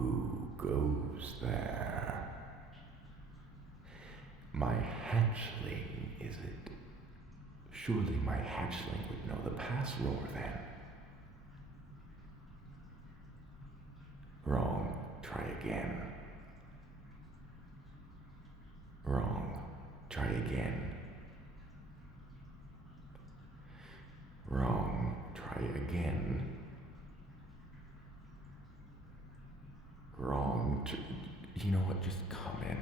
Who goes there? My hatchling, is it? Surely my hatchling would know the pass roar then. Wrong. Try again. Wrong. Try again. Wrong. Try again. Wrong. You know what? Just come in.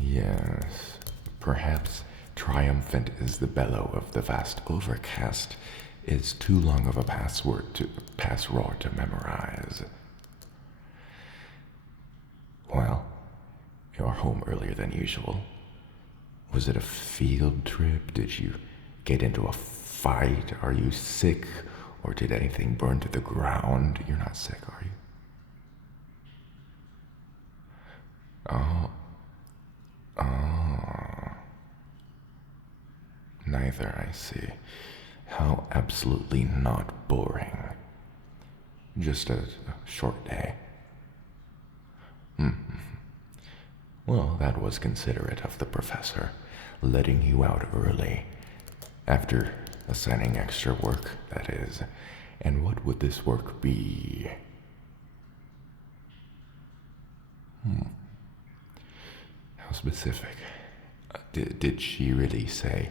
Yes. Perhaps triumphant is the bellow of the vast overcast is too long of a pass roar to memorize. Well, you're home earlier than usual. Was it a field trip? Did you get into a fight? Are you sick? Or did anything burn to the ground? You're not sick, are you? Neither, I see. How absolutely not boring. Just a short day. Well, that was considerate of the professor, letting you out early. After assigning extra work, that is. And what would this work be? How specific? Did she really say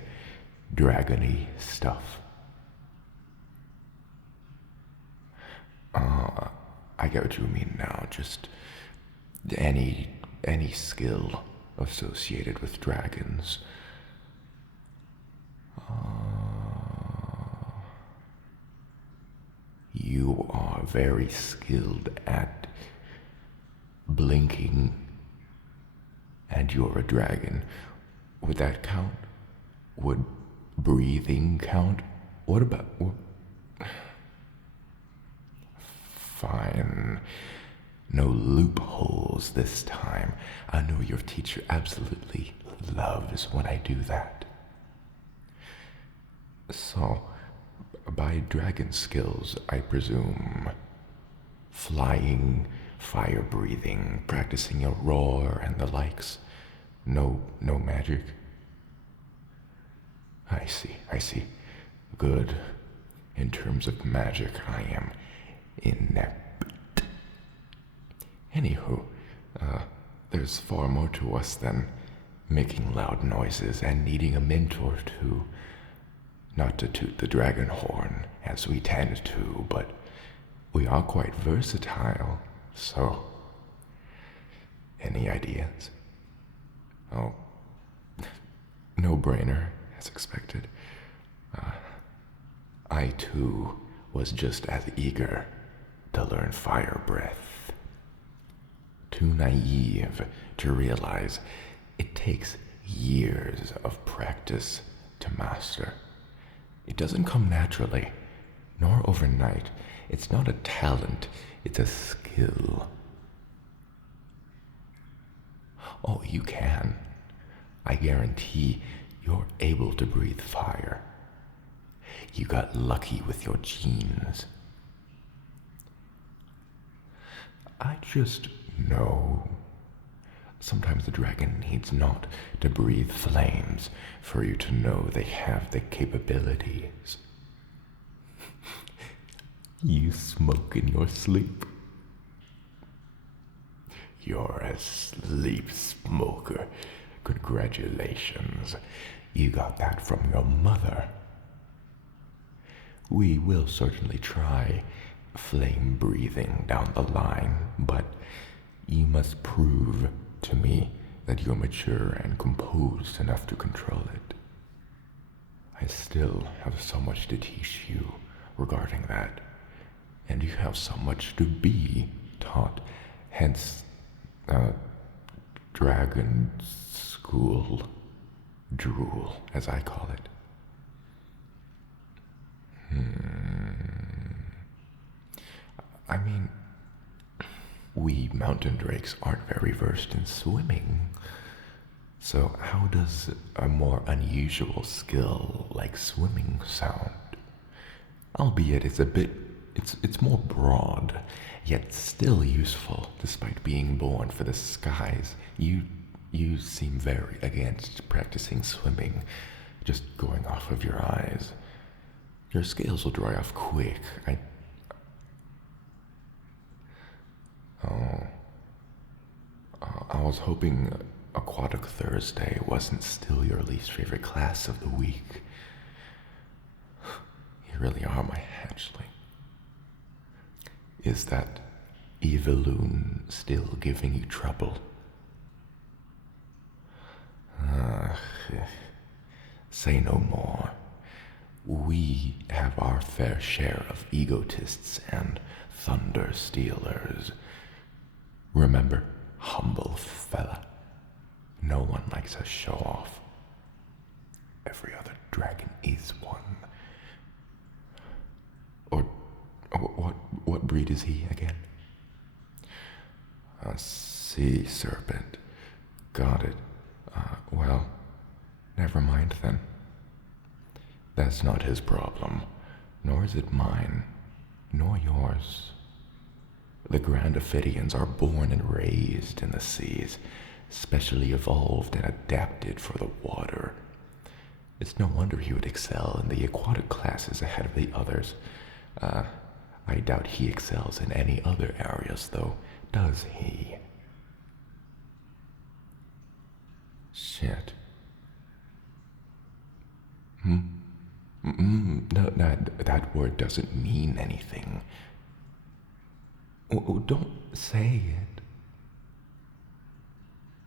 dragony stuff? I get what you mean now. Just any skill associated with dragons. You are very skilled at blinking, and you're a dragon. Would that count? Would breathing count? What about... Fine. No loopholes this time. I know your teacher absolutely loves when I do that. So, by dragon skills, I presume flying, fire breathing, practicing your roar and the likes. No magic. I see. Good. In terms of magic, I am inept. Anywho, there's far more to us than making loud noises and needing a mentor to, not to toot the dragon horn, as we tend to, but we are quite versatile, so... Any ideas? Oh, no-brainer, as expected. I, too, was just as eager to learn fire breath. Too naive to realize it takes years of practice to master. It doesn't come naturally, nor overnight. It's not a talent, it's a skill. Oh, you can. I guarantee you're able to breathe fire. You got lucky with your genes. I just know. Sometimes the dragon needs not to breathe flames for you to know they have the capabilities. You smoke in your sleep. You're a sleep smoker. Congratulations. You got that from your mother. We will certainly try flame breathing down the line, but you must prove to me that you're mature and composed enough to control it. I still have so much to teach you regarding that, and you have so much to be taught, hence, dragon school drool, as I call it. I mean, we mountain drakes aren't very versed in swimming. So how does a more unusual skill like swimming sound? Albeit it's a bit It's more broad, yet still useful, despite being born for the skies. You seem very against practicing swimming, just going off of your eyes. Your scales will dry off quick. I was hoping Aquatic Thursday wasn't still your least favorite class of the week. You really are my hatchling. Is that Eviloon still giving you trouble? Say no more. We have our fair share of egotists and thunder stealers. Remember, humble fella, no one likes a show off. Every other dragon is one. Or what breed is he again? A sea serpent. Got it. Well, never mind then. That's not his problem, nor is it mine, nor yours. The Grand Ophidians are born and raised in the seas, specially evolved and adapted for the water. It's no wonder he would excel in the aquatic classes ahead of the others. I doubt he excels in any other areas, though, does he? Shit. No, that word doesn't mean anything. Oh, don't say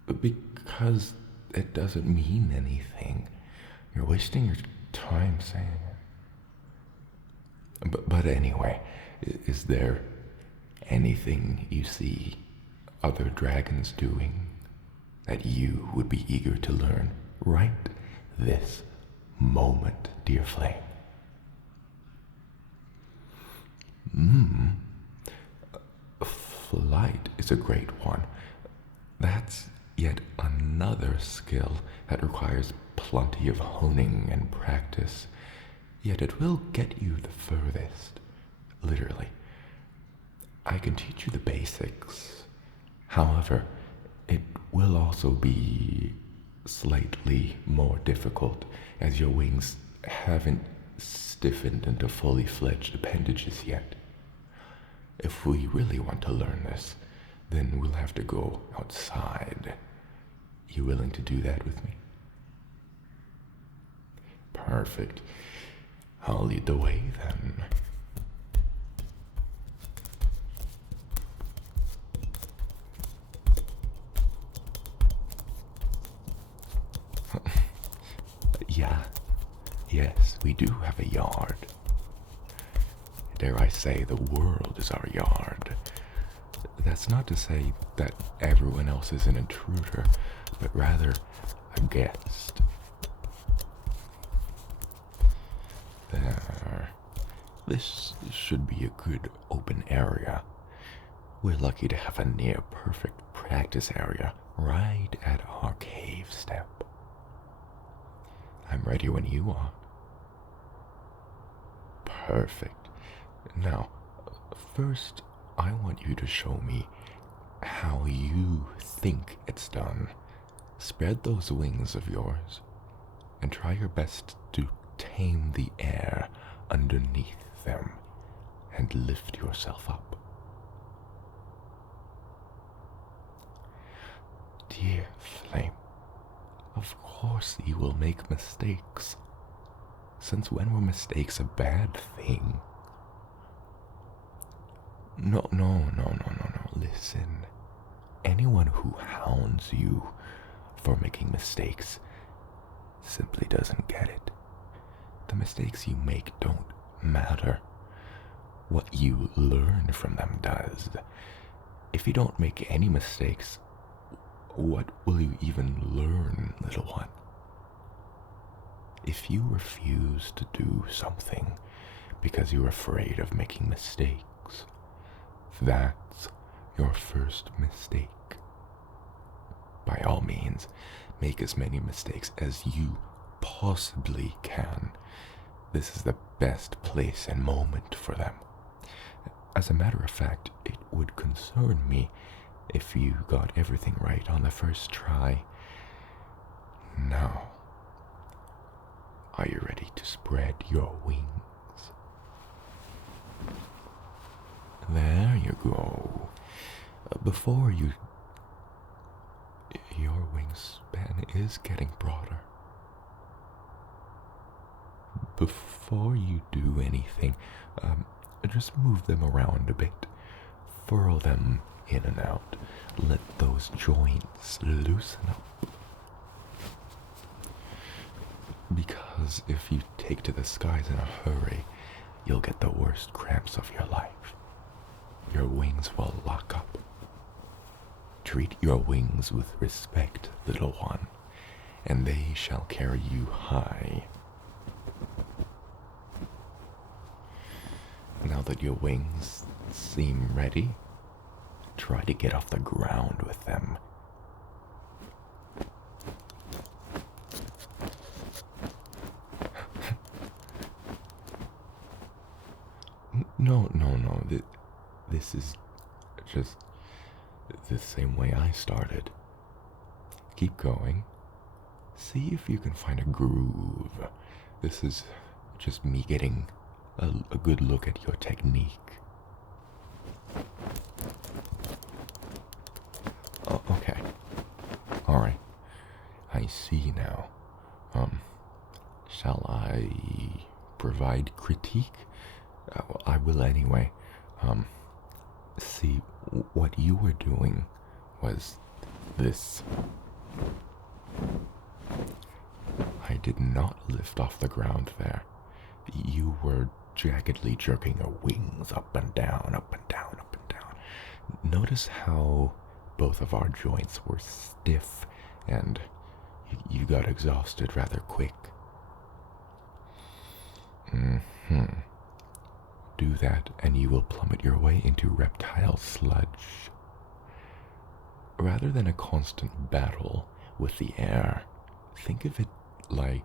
it. Because it doesn't mean anything. You're wasting your time saying it. But anyway, is there anything you see other dragons doing that you would be eager to learn right this moment, dear flame? Flight is a great one. That's yet another skill that requires plenty of honing and practice, yet it will get you the furthest, literally. I can teach you the basics. However, it will also be slightly more difficult, as your wings haven't stiffened into fully fledged appendages yet. If we really want to learn this, then we'll have to go outside. You willing to do that with me? Perfect. I'll lead the way then. Yes, we do have a yard. Dare I say, the world is our yard. That's not to say that everyone else is an intruder, but rather a guest. There. This should be a good open area. We're lucky to have a near perfect practice area right at our cave step. I'm ready when you are. Perfect. Now, first, I want you to show me how you think it's done. Spread those wings of yours and try your best to tame the air underneath them and lift yourself up. Dear Flame, of course you will make mistakes. Since when were mistakes a bad thing? No. Listen. Anyone who hounds you for making mistakes simply doesn't get it. The mistakes you make don't matter. What you learn from them does. If you don't make any mistakes, what will you even learn, little one? If you refuse to do something because you're afraid of making mistakes, that's your first mistake. By all means, make as many mistakes as you possibly can. This is the best place and moment for them. As a matter of fact, it would concern me if you got everything right on the first try. Now, are you ready to spread your wings? There you go. Before you... Your wingspan is getting broader. Before you do anything, just move them around a bit. Furl them in and out. Let those joints loosen up. Because if you take to the skies in a hurry, you'll get the worst cramps of your life. Your wings will lock up. Treat your wings with respect, little one, and they shall carry you high. Now that your wings seem ready, try to get off the ground with them. No. This is just the same way I started. Keep going. See if you can find a groove. This is just me getting a good look at your technique. Oh, okay. Alright. I see now. Shall I provide critique? I will anyway. See, what you were doing was this. I did not lift off the ground there. You were jaggedly jerking your wings up and down, up and down, up and down. Notice how both of our joints were stiff and you got exhausted rather quick. Do that and you will plummet your way into reptile sludge. Rather than a constant battle with the air, think of it like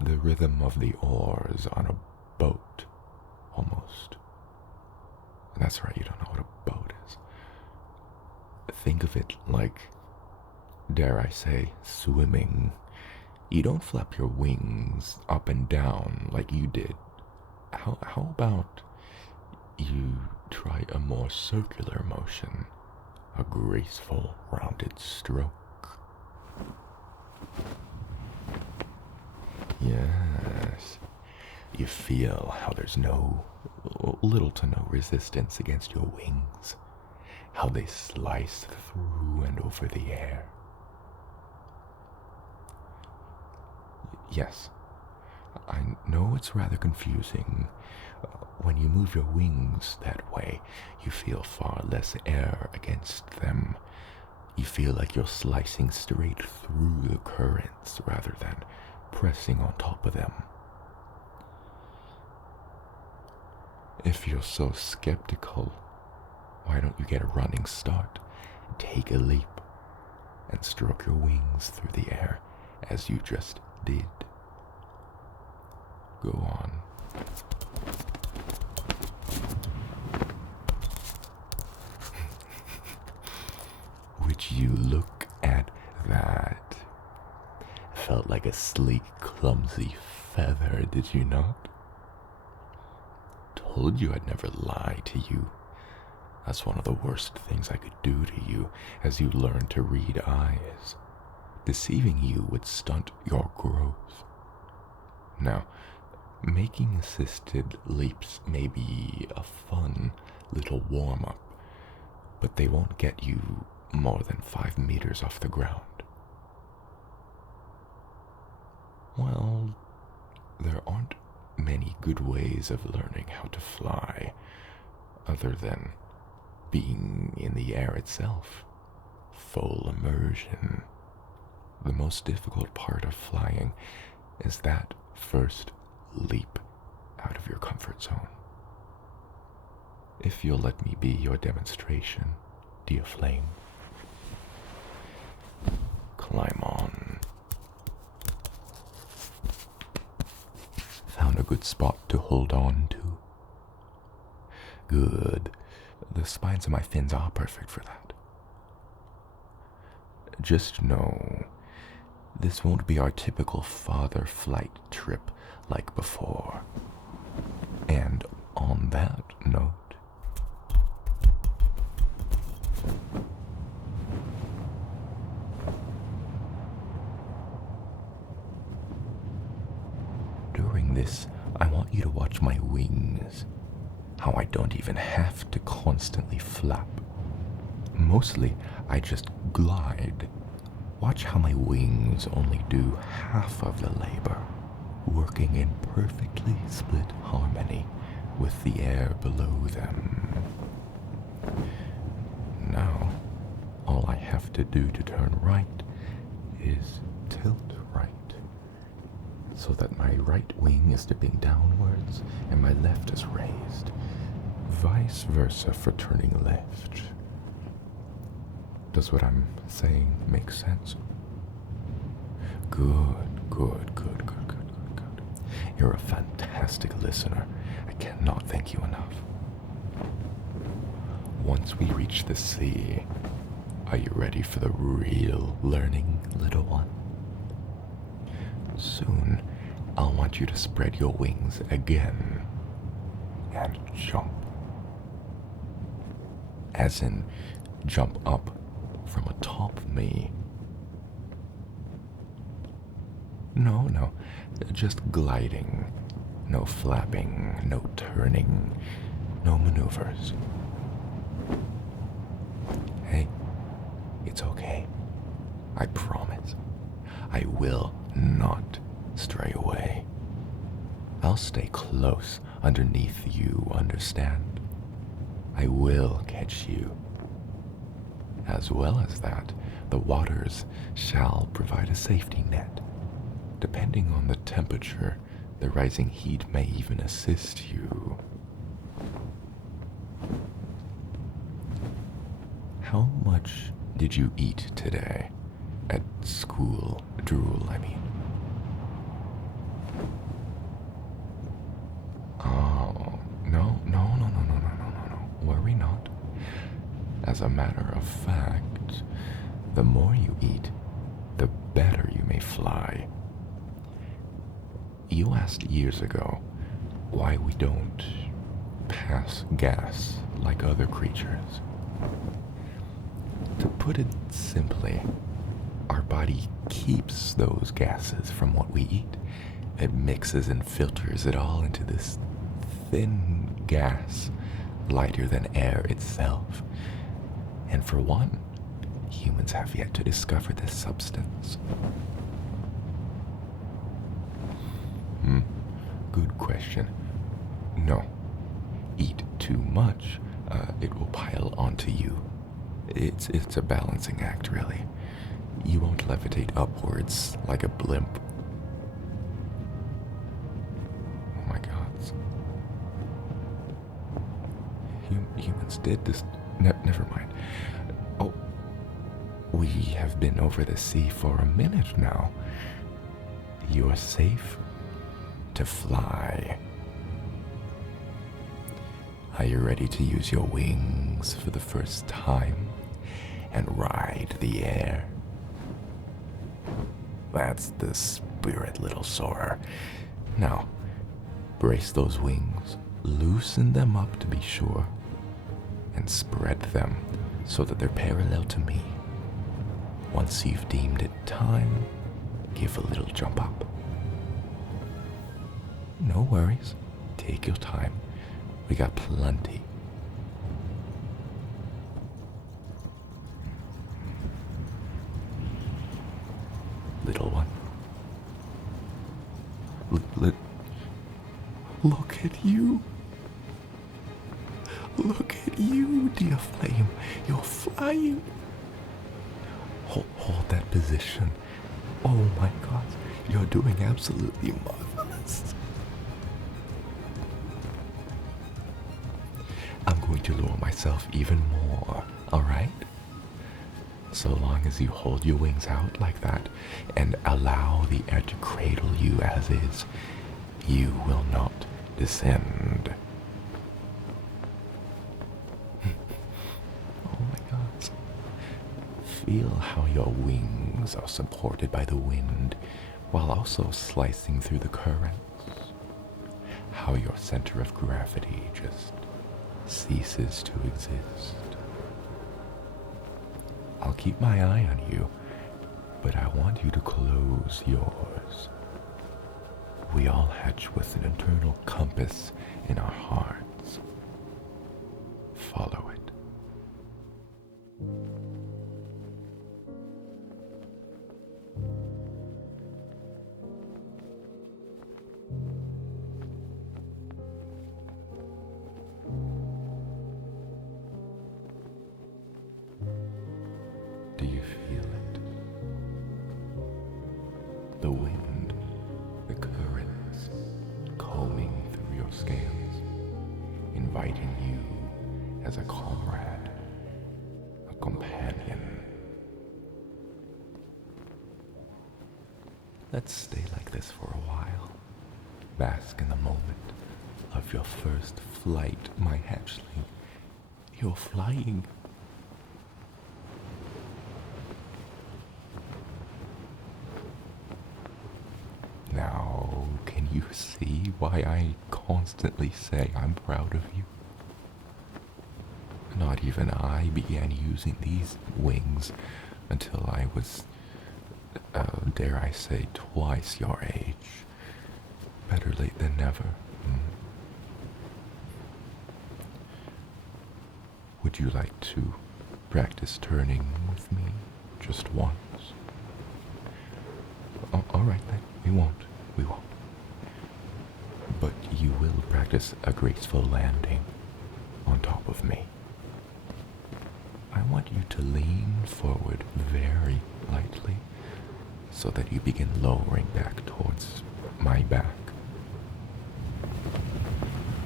the rhythm of the oars on a boat, almost. That's right, you don't know what a boat is. Think of it like, dare I say, swimming. You don't flap your wings up and down like you did. How about you try a more circular motion, a graceful, rounded stroke? Yes, you feel how there's little to no resistance against your wings, how they slice through and over the air. Yes, I know it's rather confusing. When you move your wings that way, you feel far less air against them. You feel like you're slicing straight through the currents rather than pressing on top of them. If you're so skeptical, why don't you get a running start? Take a leap and stroke your wings through the air as you just did. Go on. Would you look at that? Felt like a sleek, clumsy feather, did you not? Told you I'd never lie to you. That's one of the worst things I could do to you as you learn to read eyes. Deceiving you would stunt your growth. Now, making assisted leaps may be a fun little warm-up, but they won't get you more than 5 meters off the ground. Well, there aren't many good ways of learning how to fly, other than being in the air itself. Full immersion. The most difficult part of flying is that first leap out of your comfort zone. If you'll let me be your demonstration, dear flame. Climb on. Found a good spot to hold on to. Good. The spines of my fins are perfect for that. Just know, this won't be our typical father flight trip like before. And on that note, during this, I want you to watch my wings. How I don't even have to constantly flap. Mostly, I just glide. Watch how my wings only do half of the labor, working in perfectly split harmony with the air below them. Now, all I have to do to turn right is tilt right, so that my right wing is dipping downwards and my left is raised. Vice versa for turning left. Does what I'm saying make sense? Good. You're a fantastic listener. I cannot thank you enough. Once we reach the sea, are you ready for the real learning, little one? Soon, I'll want you to spread your wings again and jump. As in, jump up from atop me. No, just gliding. No flapping, no turning, no maneuvers. Hey, it's okay. I promise. I will not stray away. I'll stay close underneath you, understand? I will catch you. As well as that, the waters shall provide a safety net. Depending on the temperature, the rising heat may even assist you. How much did you eat today? At school, drool, I mean. Oh, no. Worry not. As a matter of fact, the more you eat, the better you may fly. You asked years ago why we don't pass gas like other creatures. To put it simply, our body keeps those gases from what we eat. It mixes and filters it all into this thin gas, lighter than air itself. And for one, humans have yet to discover this substance. Good question. No. Eat too much, it will pile onto you. It's a balancing act, really. You won't levitate upwards like a blimp. Oh my god. Humans did this. Never mind. Oh, we have been over the sea for a minute now. You're safe to fly. Are you ready to use your wings for the first time and ride the air? That's the spirit, little soarer. Now, brace those wings, loosen them up to be sure, and spread them so that they're parallel to me. Once you've deemed it time, give a little jump up. No worries. Take your time. We got plenty. Little one. Look at you. Look at you, dear flame. You're flying. Hold that position. Oh my god. You're doing absolutely marvelous. I'm going to lower myself even more, alright? So long as you hold your wings out like that and allow the air to cradle you as is, you will not descend. feel how your wings are supported by the wind while also slicing through the currents? How your center of gravity just ceases to exist? I'll keep my eye on you, but I want you to close yours. We all hatch with an internal compass in our hearts. Follow it. Do you feel it? The wind, the currents, combing through your scales, inviting you as a comrade, a companion. Let's stay like this for a while. Bask in the moment of your first flight, my hatchling. You're flying. Now, can you see why I constantly say I'm proud of you? Not even I began using these wings until I was, dare I say, twice your age. Better late than never. Would you like to practice turning with me just once? All right then, we won't. But you will practice a graceful landing on top of me. I want you to lean forward very lightly so that you begin lowering back towards my back.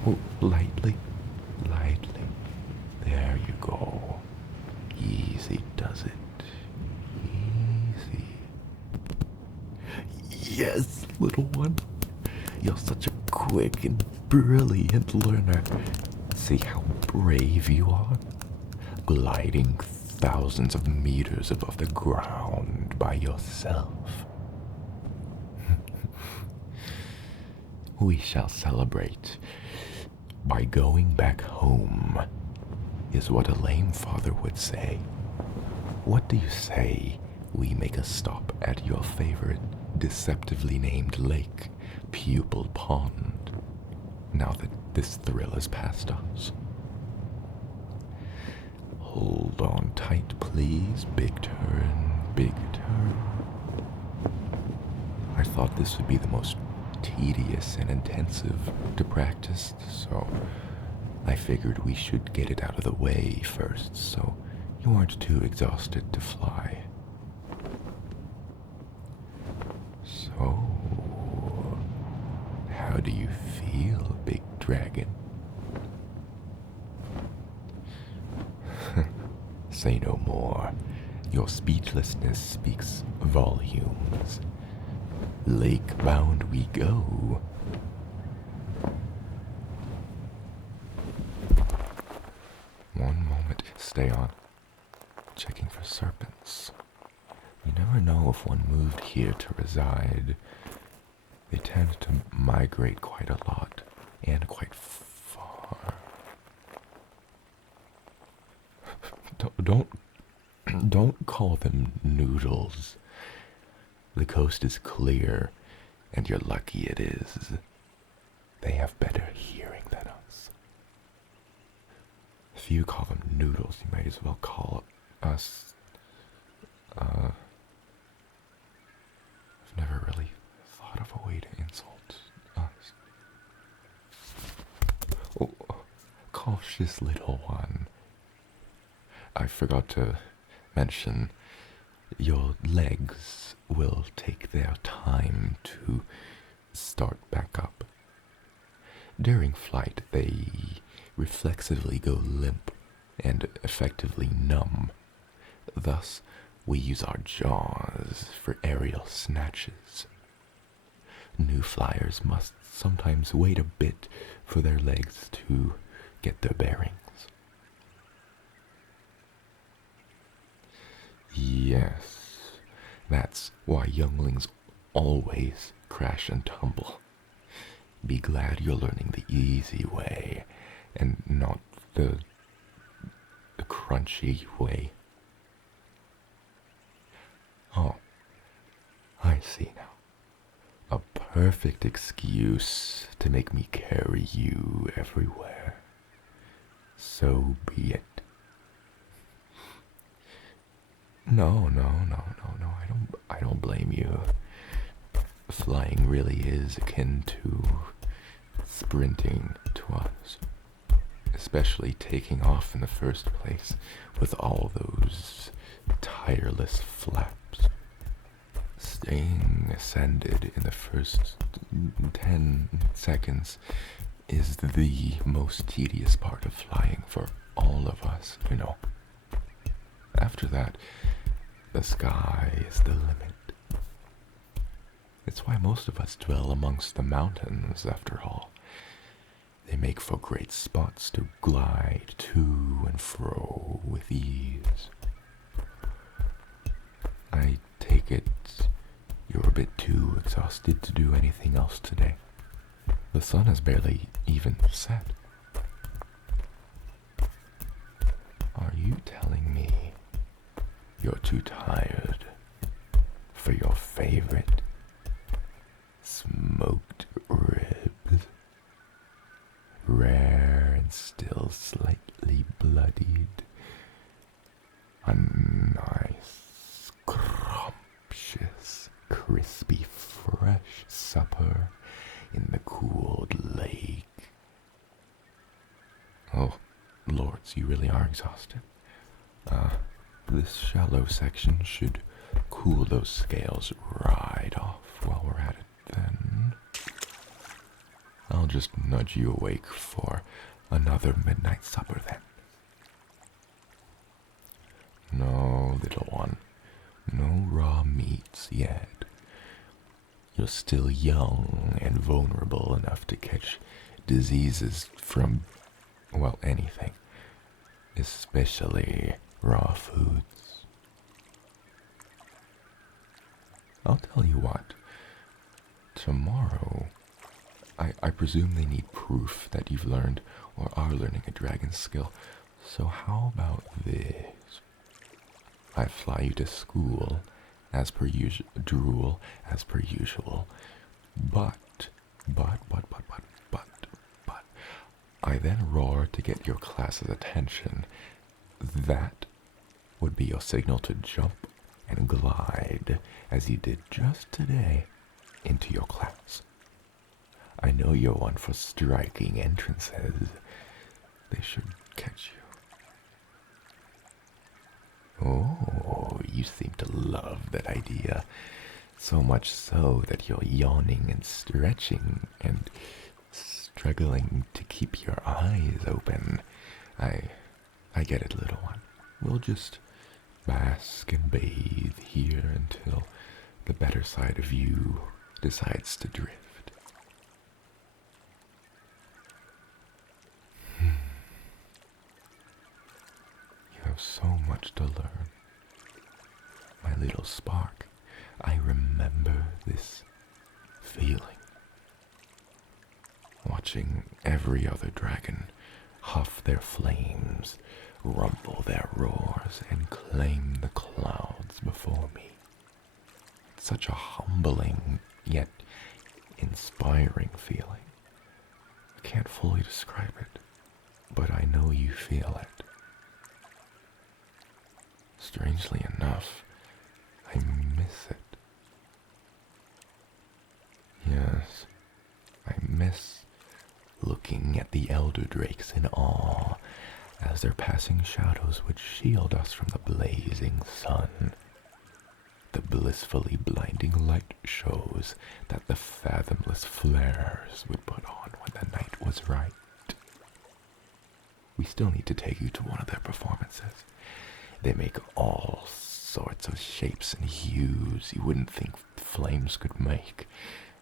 Oh, lightly. There you go. Easy does it. Easy. Yes, little one. You're such a quick and brilliant learner. See how brave you are? Gliding thousands of meters above the ground by yourself. We shall celebrate by going back home, is what a lame father would say. What do you say we make a stop at your favorite deceptively named lake, Pupil Pond, now that this thrill has passed us? Hold on tight, please. Big turn. I thought this would be the most tedious and intensive to practice, so I figured we should get it out of the way first so you aren't too exhausted to fly. So, how do you feel, big dragon? Say no more. Your speechlessness speaks volumes. Lake-bound we go. One moment. Stay on. Checking for serpents. You never know if one moved here to reside. They tend to migrate quite a lot and quite far. Don't call them noodles. The coast is clear, and you're lucky it is. They have better hearing than us. If you call them noodles, you might as well call us, I've never really thought of a way to insult us. Oh, cautious little one. I forgot to mention, your legs will take their time to start back up. During flight, they reflexively go limp and effectively numb. Thus, we use our jaws for aerial snatches. New flyers must sometimes wait a bit for their legs to get their bearings. Yes, that's why younglings always crash and tumble. Be glad you're learning the easy way and not the crunchy way. Oh, I see now. A perfect excuse to make me carry you everywhere. So be it. No. I don't blame you. Flying really is akin to sprinting to us. Especially taking off in the first place with all those tireless flaps. Staying ascended in the first 10 seconds is the most tedious part of flying for all of us, you know. After that, the sky is the limit. It's why most of us dwell amongst the mountains, after all. They make for great spots to glide to and fro with ease. I take it you're a bit too exhausted to do anything else today. The sun has barely even set. Are you telling me you're too tired for your favorite smoked ribs? Rare and still slightly bloodied. A nice, scrumptious, crispy, fresh supper in the cooled lake. Oh, lords, you really are exhausted. This shallow section should cool those scales right off while we're at it then. I'll just nudge you awake for another midnight supper then. No, little one, no raw meats yet. You're still young and vulnerable enough to catch diseases from, well, anything, especially raw foods. I'll tell you what, tomorrow, I presume they need proof that you've learned or are learning a dragon skill, so how about this? I fly you to school, as per usual, drool, as per usual, but, I then roar to get your class's attention. That would be your signal to jump and glide, as you did just today, into your class. I know you're one for striking entrances. They should catch you. Oh, you seem to love that idea. So much so that you're yawning and stretching and struggling to keep your eyes open. I get it, little one. We'll just bask and bathe here until the better side of you decides to drift. You have so much to learn. My little spark, I remember this feeling. Watching every other dragon huff their flames, rumble their roars, and claim the clouds before me. It's such a humbling, yet inspiring feeling. I can't fully describe it, but I know you feel it. Strangely enough, I miss it. Yes, I miss looking at the elder drakes in awe as their passing shadows would shield us from the blazing sun. The blissfully blinding light shows that the fathomless flares would put on when the night was right. We still need to take you to one of their performances. They make all sorts of shapes and hues you wouldn't think flames could make,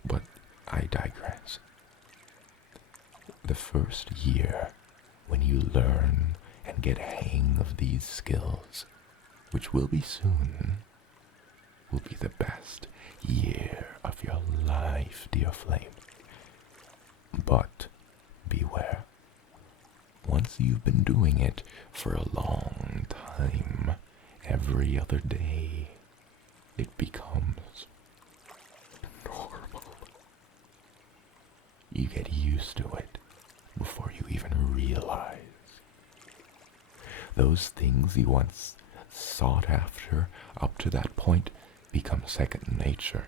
but I digress. The first year, when you learn and get a hang of these skills, which will be soon, will be the best year of your life, dear flame. But beware. Once you've been doing it for a long time, every other day, it becomes normal. You get used to it before you even realize. Those things you once sought after up to that point become second nature.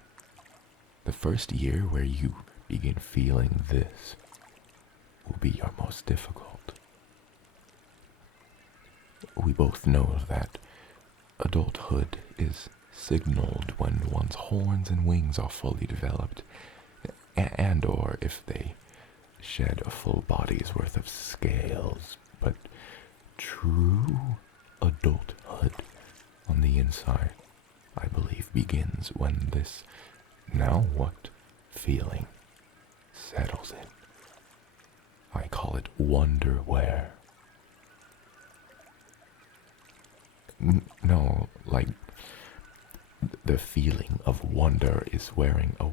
The first year where you begin feeling this will be your most difficult. We both know that adulthood is signaled when one's horns and wings are fully developed, and or if they shed a full body's worth of scales. But true adulthood on the inside, I believe, begins when this "now what" feeling settles in. I call it wonderwear. No, like, the feeling of wonder is wearing a...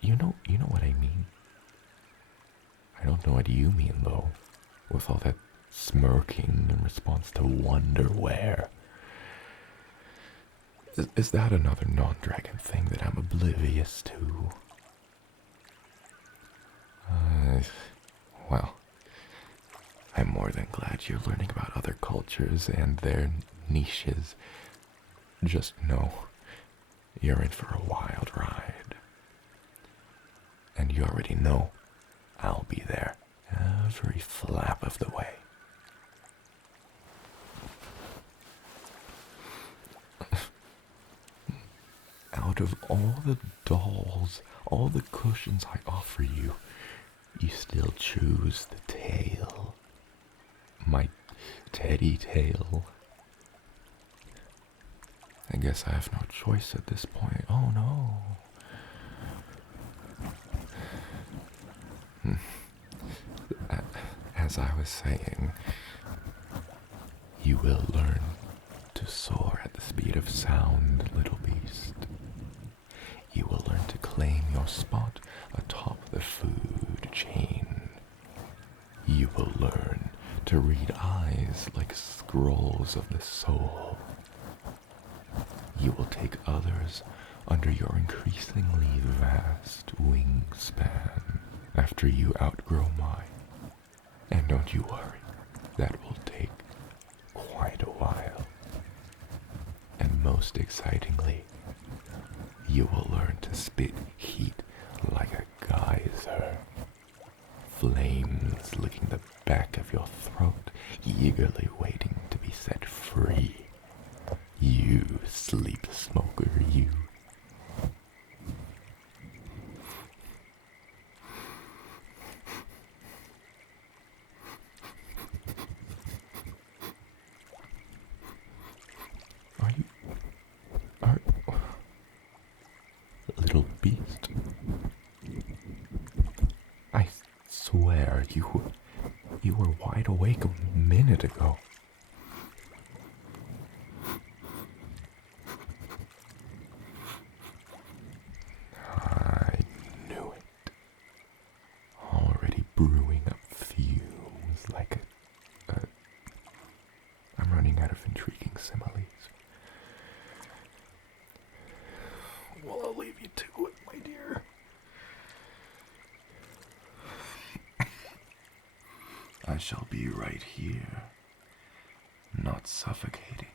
You know what I mean? I don't know what you mean, though, with all that smirking in response to wonderwear. Is that another non-dragon thing that I'm oblivious to? Well, I'm more than glad you're learning about other cultures and their niches. Just know you're in for a wild ride. And you already know I'll be there every flap of the way. Out of all the dolls, all the cushions I offer you, you still choose the tail. My teddy tail. I guess I have no choice at this point. Oh no. As I was saying, you will learn to soar at the speed of sound, little beast. You will learn to claim your spot atop the food chain. You will learn to read eyes like scrolls of the soul. You will take others under your increasingly vast wingspan after you outgrow mine. And don't you worry, that will take quite a while. And most excitingly, you will learn to spit heat like a geyser. Flames licking the back of your throat, eagerly waiting to be set free. You sleep smoker, you. Little beast. I swear you were wide awake a minute ago. I knew it. Already brewing up fumes like I'm running out of intriguing similes. Well, I'll leave you to it, my dear. I shall be right here, not suffocating.